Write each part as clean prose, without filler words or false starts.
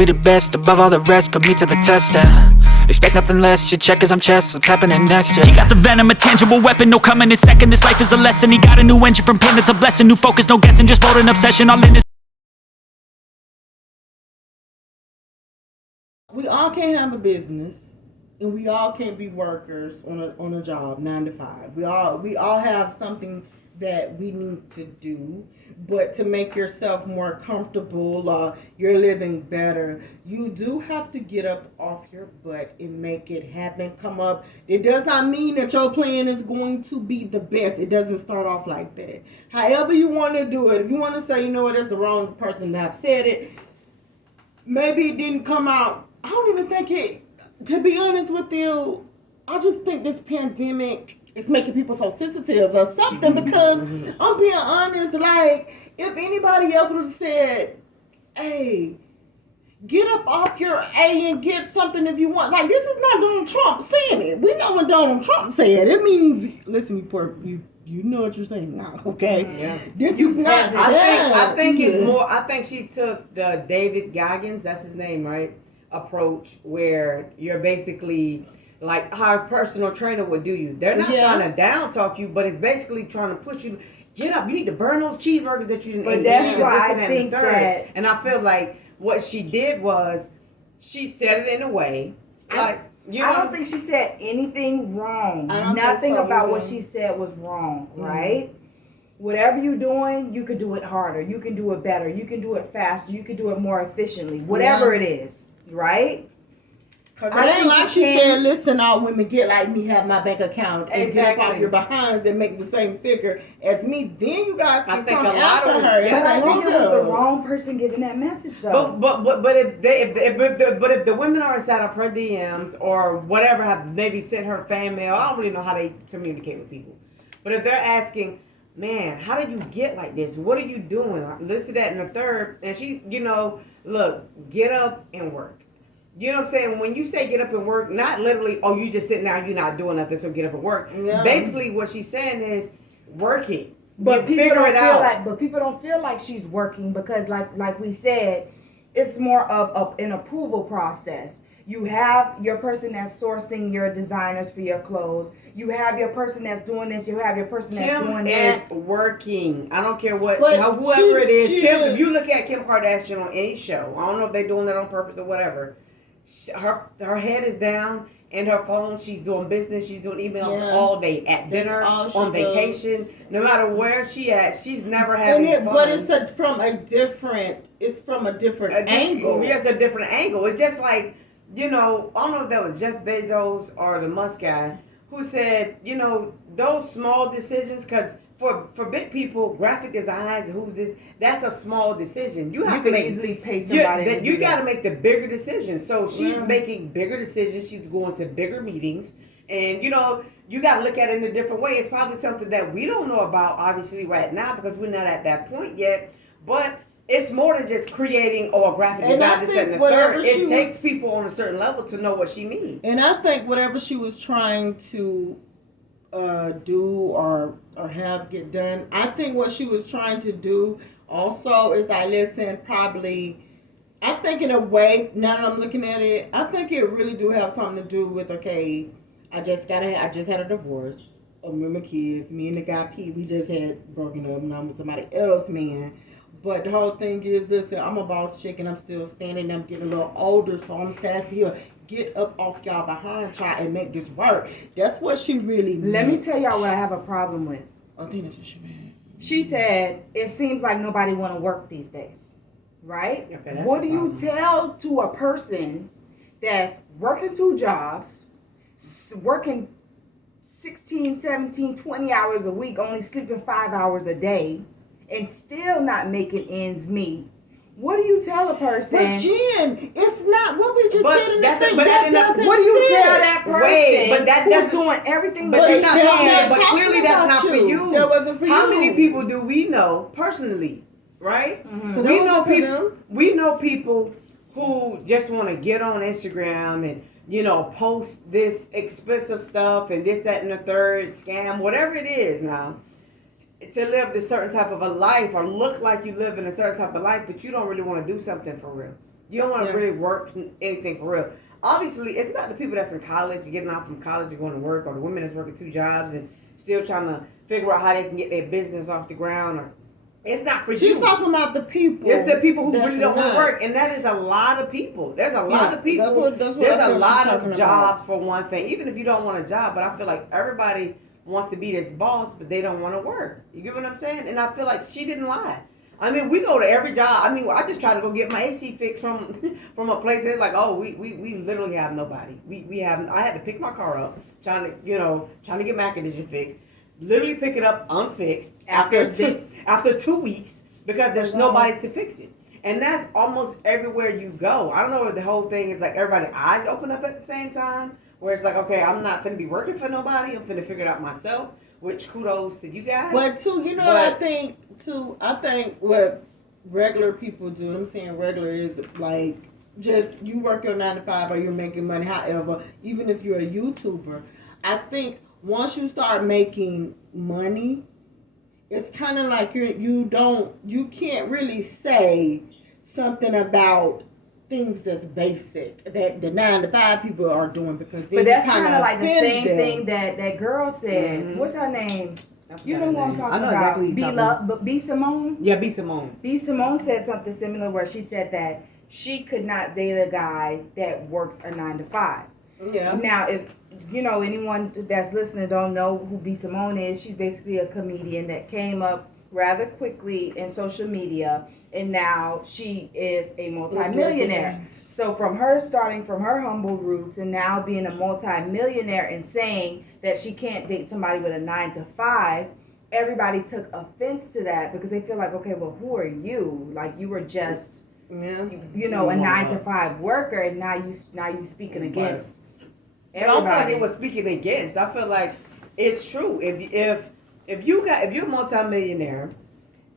Be the best above all the rest, put me to the test, expect nothing less, you check as I'm chess, what's happening next, He got the venom, a tangible weapon, no coming in second. This life is a lesson, he got a new engine from pain, it's a blessing. New focus, no guessing, just bold and obsession, all in his. We all can't have a business, and we all can't be workers on a job 9 to 5. We all have something that we need to do, but to make yourself more comfortable, you're living better, you do have to get up off your butt and make it happen. Come up. It does not mean that your plan is going to be the best. It doesn't start off like that. However you want to do it. If you want to say, you know what, that's the wrong person that have said it, maybe it didn't come out. I don't even think it, to be honest with you, I just think this pandemic is making people so sensitive or something, because I'm being honest, like, if anybody else would have said, hey, get up off your A and get something if you want. Like, this is not Donald Trump saying it. We know when Donald Trump said it means, listen, you know what you're saying now, okay? Yeah. This is not. I think it's more. I think she took the David Goggins, that's his name, right? Approach where you're basically like how a personal trainer would do you. They're not trying to down talk you, but it's basically trying to push you. Get up. You need to burn those cheeseburgers that you didn't eat. But that's why I think that. And I feel like what she did was she said it in a way like. I don't think she said anything wrong. Nothing about what she said was wrong, right? Whatever you're doing, you could do it harder. You can do it better. You can do it faster. You can do it more efficiently. Whatever it is, right? Because it ain't like she said, listen, all women get like me, have my bank account, and get up off your behinds and make the same figure as me. Then you guys can come after her. But I think it was the wrong person giving that message, though. But if the women are inside of her DMs or whatever, have maybe sent her fan mail, I don't really know how they communicate with people. But if they're asking, man, how did you get like this? What are you doing? Listen to that in the third, and she, look, get up and work. You know what I'm saying? When you say get up and work, not literally, oh, you just sitting down, you're not doing nothing, so get up and work. Yeah. Basically, what she's saying is work it. But people don't feel like, but people don't feel like she's working because, like we said, it's more of an approval process. You have your person that's sourcing your designers for your clothes. You have your person that's doing this. You have your person that's doing that. Kim is working. I don't care whoever it is. Kim, if you look at Kim Kardashian on any show, I don't know if they're doing that on purpose or whatever. Her head is down and her phone. She's doing business. She's doing emails all day, at dinner, on vacation. No matter where she at, she's never having fun. But it's from a different angle. Yes, a different angle. It's just like, I don't know if that was Jeff Bezos or the Musk guy who said, those small decisions, because for big people, graphic designs, that's a small decision. You can easily pay somebody. You got to make the bigger decisions. So she's making bigger decisions. She's going to bigger meetings. And, you got to look at it in a different way. It's probably something that we don't know about, obviously, right now, because we're not at that point yet. But it's more than just creating a graphic design, this, and the third. It takes people on a certain level to know what she means. And I think whatever she was trying to do or have get done, I think what she was trying to do also is, probably, I think in a way, now that I'm looking at it, I think it really do have something to do with, okay, I just had a divorce. Me and my kids, me and the guy Pete, we just had broken up, and I'm with somebody else, man. But the whole thing is, listen, I'm a boss chick and I'm still standing. I'm getting a little older, so I'm sassy here. Get up off y'all behind, try and make this work. That's what she really meant. Let me tell y'all what I have a problem with. I think that's what she meant. She said, it seems like nobody want to work these days. Right? Okay, what do you tell to a person that's working 2 jobs, working 16, 17, 20 hours a week, only sleeping 5 hours a day, and still not making ends meet? What do you tell a person? But Jen, it's not what we just said in the thing. What do you tell that person who's doing everything but clearly that's not for you. That wasn't for you. How many people do we know personally, right? Mm-hmm. We know people who just want to get on Instagram and post this expensive stuff and this, that, and the third, scam, whatever it is now, to live this certain type of a life or look like you live in a certain type of life, but you don't really want to do something for real. You don't want to really work anything for real. Obviously, it's not the people that's in college, getting out from college and going to work, or the women that's working 2 jobs and still trying to figure out how they can get their business off the ground. Or it's not for you. She's talking about the people. It's the people who really don't want to work, and that is a lot of people. There's a lot of people. That's what There's a lot of jobs for one thing. Even if you don't want a job, but I feel like everybody wants to be this boss, but they don't want to work. You get what I'm saying? And I feel like she didn't lie. I mean, we go to every job. I mean, I just tried to go get my AC fixed from a place that's like, oh, we literally have nobody. We have. I had to pick my car up, trying to get my air conditioner fixed. Literally pick it up unfixed after 2 weeks because there's nobody to fix it. And that's almost everywhere you go. I don't know if the whole thing is like everybody's eyes open up at the same time, where it's like, okay, I'm not going to be working for nobody. I'm going to figure it out myself. Which kudos to you guys. But too, I think what regular people do, I'm saying regular is like just you work your 9 to 5 or you're making money. However, even if you're a YouTuber, I think once you start making money, it's kind of like you can't really say something about things that's basic that the 9 to 5 people are doing because but that's kind of like the same thing that girl said. Mm-hmm. What's her name? You know who I'm talking about? Exactly B. Simone? Yeah, B. Simone. B. Simone said something similar where she said that she could not date a guy that works a 9 to 5. Yeah. Now, if anyone that's listening don't know who B. Simone is, she's basically a comedian that came up rather quickly in social media, and now she is a multimillionaire. So starting from her humble roots and now being a multimillionaire and saying that she can't date somebody with a 9 to 5, everybody took offense to that because they feel like, okay, well, who are you? Like you were just, a 9 to 5 worker, and now you speaking against everybody. I don't feel like it was speaking against. I feel like it's true. If you're a multimillionaire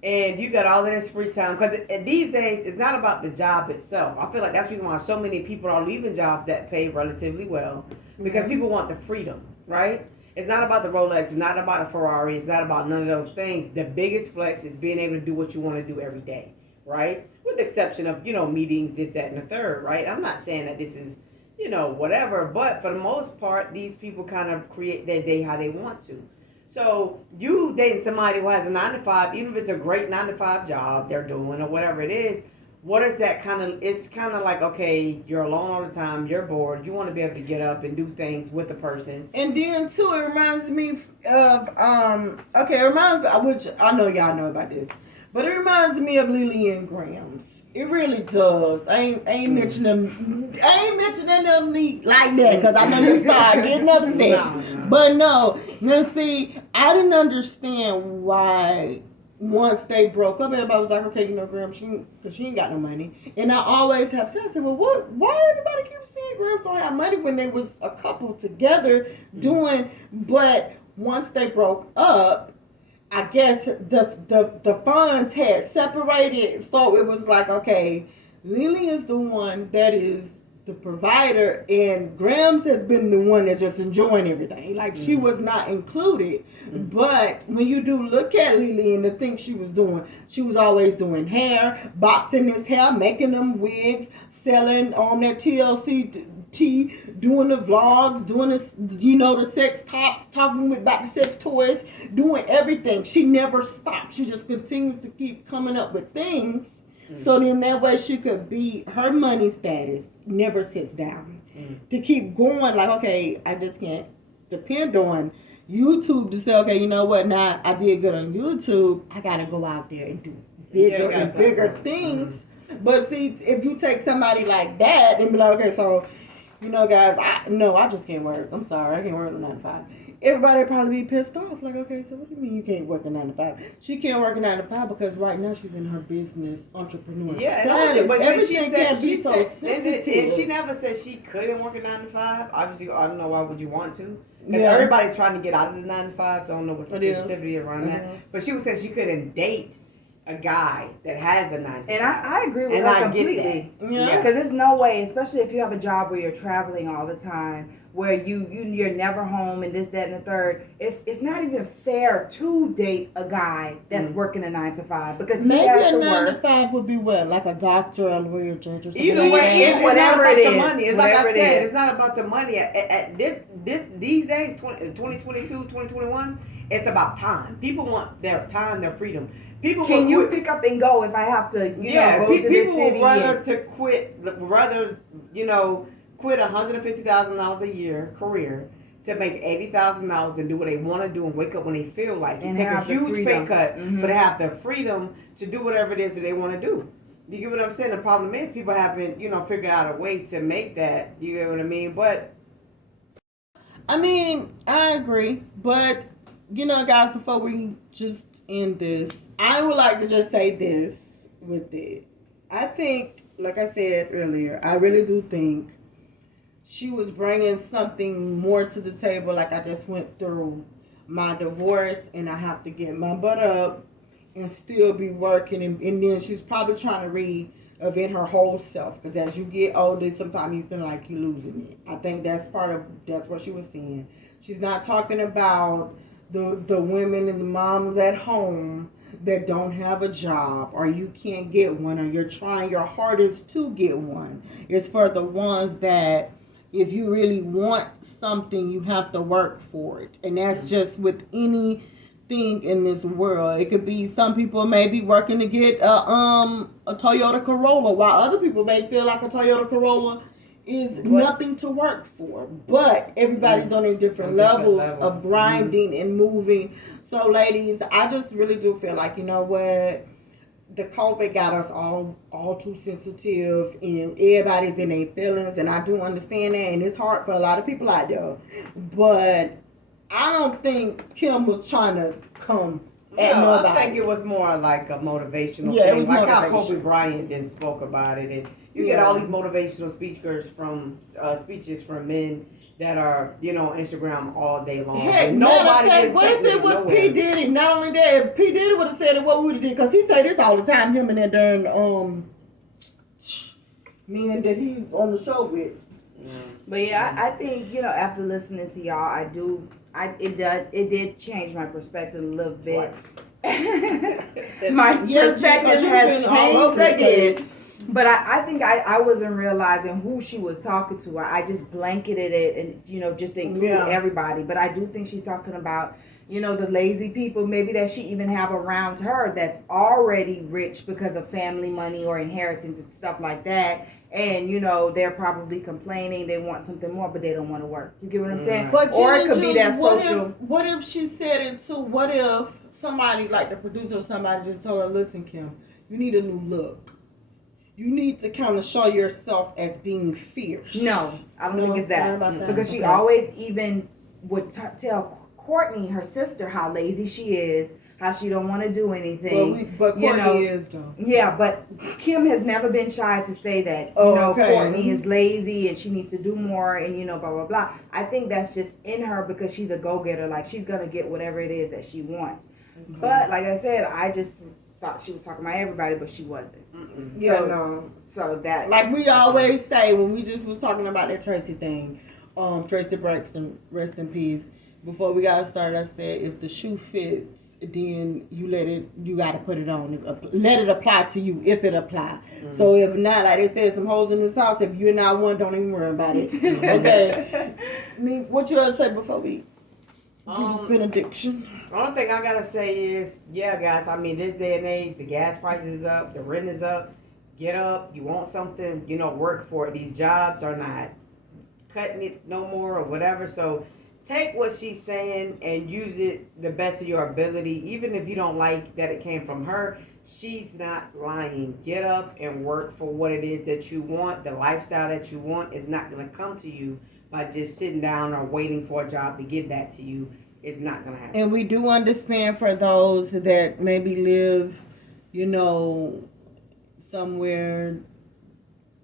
and you got all of this free time, because these days it's not about the job itself. I feel like that's the reason why so many people are leaving jobs that pay relatively well, because people want the freedom, right? It's not about the Rolex, it's not about a Ferrari, it's not about none of those things. The biggest flex is being able to do what you want to do every day, right? With the exception of, meetings, this, that, and the third, right? I'm not saying that this is, whatever, but for the most part, these people kind of create their day how they want to. So you dating somebody who has a 9 to 5, even if it's a great 9 to 5 job they're doing or whatever it is, what is that kind of, it's kind of like, okay, you're alone all the time, you're bored, you want to be able to get up and do things with the person. And then too, it reminds me of, which I know y'all know about this, but it reminds me of Lillian Graham's. It really does. I ain't mentioning them me like that because I know you start getting upset. But no. Now see, I didn't understand why once they broke up, everybody was like, okay, Graham, because she ain't got no money. And I always have said, I said, well, why everybody keeps saying Graham don't have money when they was a couple together doing, but once they broke up, I guess the funds had separated, so it was like, okay, Lily is the one that is the provider, and Grams has been the one that's just enjoying everything. Like she was not included. But when you do look at Lily and the things she was doing, she was always doing hair, boxing his hair, making them wigs, selling on that TLC. Doing the vlogs, doing the sex talks, talking about the sex toys, doing everything. She never stopped. She just continued to keep coming up with things. So then that way she could be, her money status never sits down. To keep going, like, okay, I just can't depend on YouTube to say, okay, you know what, now I did good on YouTube, I gotta go out there and do bigger and bigger things. But see, if you take somebody like that and be like, okay, so guys, I just can't work. I'm sorry, I can't work a 9 to 5. Everybody probably be pissed off. Like, okay, so what do you mean you can't work a 9 to 5? She can't work a 9 to 5 because right now she's in her business entrepreneur. Yeah, but everything can't be so sensitive. And she never said she couldn't work a 9 to 5. Obviously, I don't know why would you want to. Because everybody's trying to get out of the 9 to 5, so I don't know what the sensitivity around that. But she was saying she couldn't date a guy that has a 9 to 5. And I agree with And her I get completely. that. Yeah. Because there's no way, especially if you have a job where you're traveling all the time, where you're never home and this, that, and the third. It's not even fair to date a guy that's working a 9 to 5 because he Maybe has a to 9 work. to 5 would be what, like a doctor, a lawyer, judge, or something. Either like way, that. it's whatever not about it the is, money. It's like I whatever it said, is. it's not about the money. At these days, 2022, 2021, it's about time. People want their time, their freedom. People Can will you quit. pick up and go if I have to, Yeah, go to this people city? would rather to quit, quit $150,000 a year career to make $80,000 and do what they want to do and wake up when they feel like it. And Take a have the huge pay freedom. cut, Mhm. but have the freedom to do whatever it is that they want to do. You get what I'm saying? The problem is people haven't, figured out a way to make that. You get what I mean? But I mean, I agree, but guys, before we just end this, I would like to just say this with it. I think, like I said earlier, I really do think she was bringing something more to the table. Like, I just went through my divorce and I have to get my butt up and still be working, and then she's probably trying to reinvent her whole self, because as you get older, sometimes you feel like you're losing it. I think that's what she was saying. She's not talking about the women and the moms at home that don't have a job, or you can't get one, or you're trying your hardest to get one. It's for the ones that, if you really want something, you have to work for it. And that's just with anything in this world. It could be, some people may be working to get a Toyota Corolla, while other people may feel like a Toyota Corolla is nothing to work for. But everybody's on a different levels of grinding and moving. So ladies, I just really do feel like, the COVID got us all too sensitive, and everybody's in their feelings, and I do understand that, and it's hard for a lot of people out there. But I don't think Kim was trying to come at nobody. I think it was more like a motivational Yeah, it thing. was Like how motivation. Kobe Bryant then spoke about it, and you get all these motivational speeches from men that are, on Instagram all day long. Heck, And nobody matter of fact, didn't what take if it it was nowhere. P. Diddy? Not only that, if P. Diddy would have said it, what we would have did, because he say this all the time, him and that darn men that he's on the show with. But yeah, I think, after listening to y'all, it did change my perspective a little bit. My perspective has changed again. But I think I wasn't realizing who she was talking to. I just blanketed it and, just to include everybody. But I do think she's talking about, the lazy people maybe that she even have around her that's already rich because of family money or inheritance and stuff like that. And, they're probably complaining, they want something more, but they don't want to work. You get what I'm saying? But or it could be that what social. What if she said it too? What if somebody, like the producer or somebody, just told her, listen, Kim, you need a new look. You need to kind of show yourself as being fierce. No, I don't think it's that. About that. Because she always even would tell Courtney, her sister, how lazy she is, how she don't want to do anything. But Courtney is, though. Yeah, but Kim has never been shy to say that. Okay. Courtney is lazy and she needs to do more and, blah, blah, blah. I think that's just in her because she's a go-getter. Like, she's going to get whatever it is that she wants. Okay. But, like I said, I just thought she was talking about everybody, but she wasn't. So that, like we always say when we just was talking about that Tracy thing, Tracy Braxton, rest in peace. Before we got started, I said if the shoe fits, then you got to put it on. Let it apply to you if it apply. So if not, like they said, some holes in this house. If you're not one, don't even worry about it. Okay. What you want to say before we do this benediction? The only thing I gotta say is, guys, I mean, this day and age, the gas prices is up, the rent is up. Get up, you want something, work for it. These jobs are not cutting it no more or whatever. So take what she's saying and use it the best of your ability. Even if you don't like that it came from her, she's not lying. Get up and work for what it is that you want. The lifestyle that you want is not going to come to you by just sitting down or waiting for a job to give that to you. It's not going to happen. And we do understand for those that maybe live, somewhere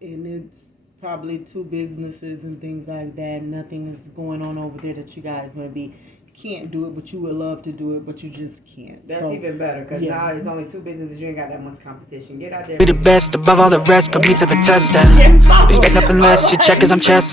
and it's probably two businesses and things like that. Nothing is going on over there that you guys may be can't do it, but you would love to do it, but you just can't. That's So, even better because yeah. now it's only 2 businesses. You ain't got that much competition. Get out there. Be the best above all the rest, put me to the test. Expect nothing less, you check as I'm chess.